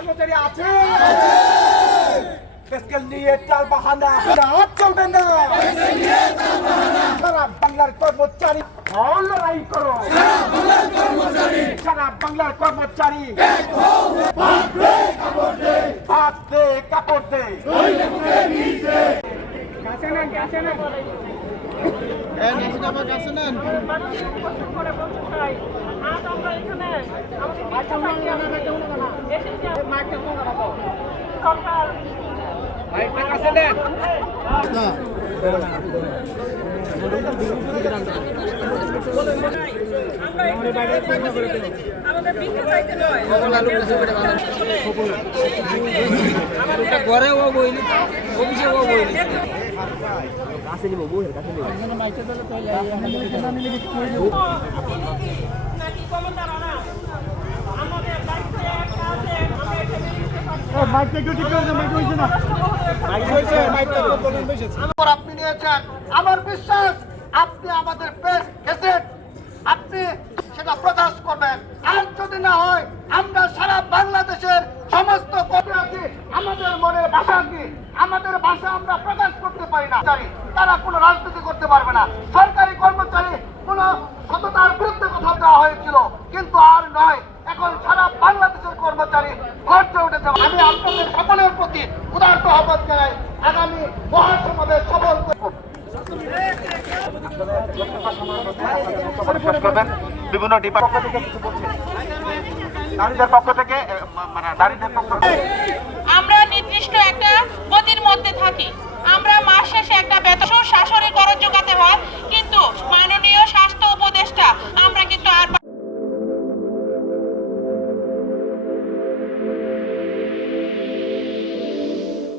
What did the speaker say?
কর্মচারী আছে স্কেল নিয়ে চাল বাহানা চলবে না। সারা বাংলার কর্মচারী লড়াই করো, সারা বাংলার কর্মচারী হাত দে কাপড় দে। আপনি নিয়েছেন, আমার বিশ্বাস আপনি আমাদের বেস্ট গেজেট আপনি সেটা প্রকাশ করবেন। আর যদি না হয় আমরা সারা বাংলাদেশের সমস্ত কবি আছি, আমাদের মনের ভাষা কি, আমাদের ভাষা আমরা প্রকাশ করতে পারি না, তারা কোনো রাজনীতি করতে পারবে না। সরকারি কর্মচারী কোনো সততার বিরুদ্ধে কথা দেওয়া হয়েছিল, কিন্তু আর নয়, এখন সারা বাংলাদেশের কর্মচারী গর্জে উঠেছে। আমি আপনাদের সকলের প্রতি উদারত আহ্বান জানাই, আগামী মহাসমাবেশ সফল বিভিন্ন ডিপার্টমেন্ট থেকে কিছু বলছে নারীদের পক্ষ থেকে, মানে নারীদের পক্ষ থেকে আমরা নির্দিষ্ট একটা গতির মধ্যে থাকি। আমরা মাস শেষে একটা বেতন শাসনের খরচ জোগাতে হয়, কিন্তু মাননীয় স্বাস্থ্য উপদেষ্টা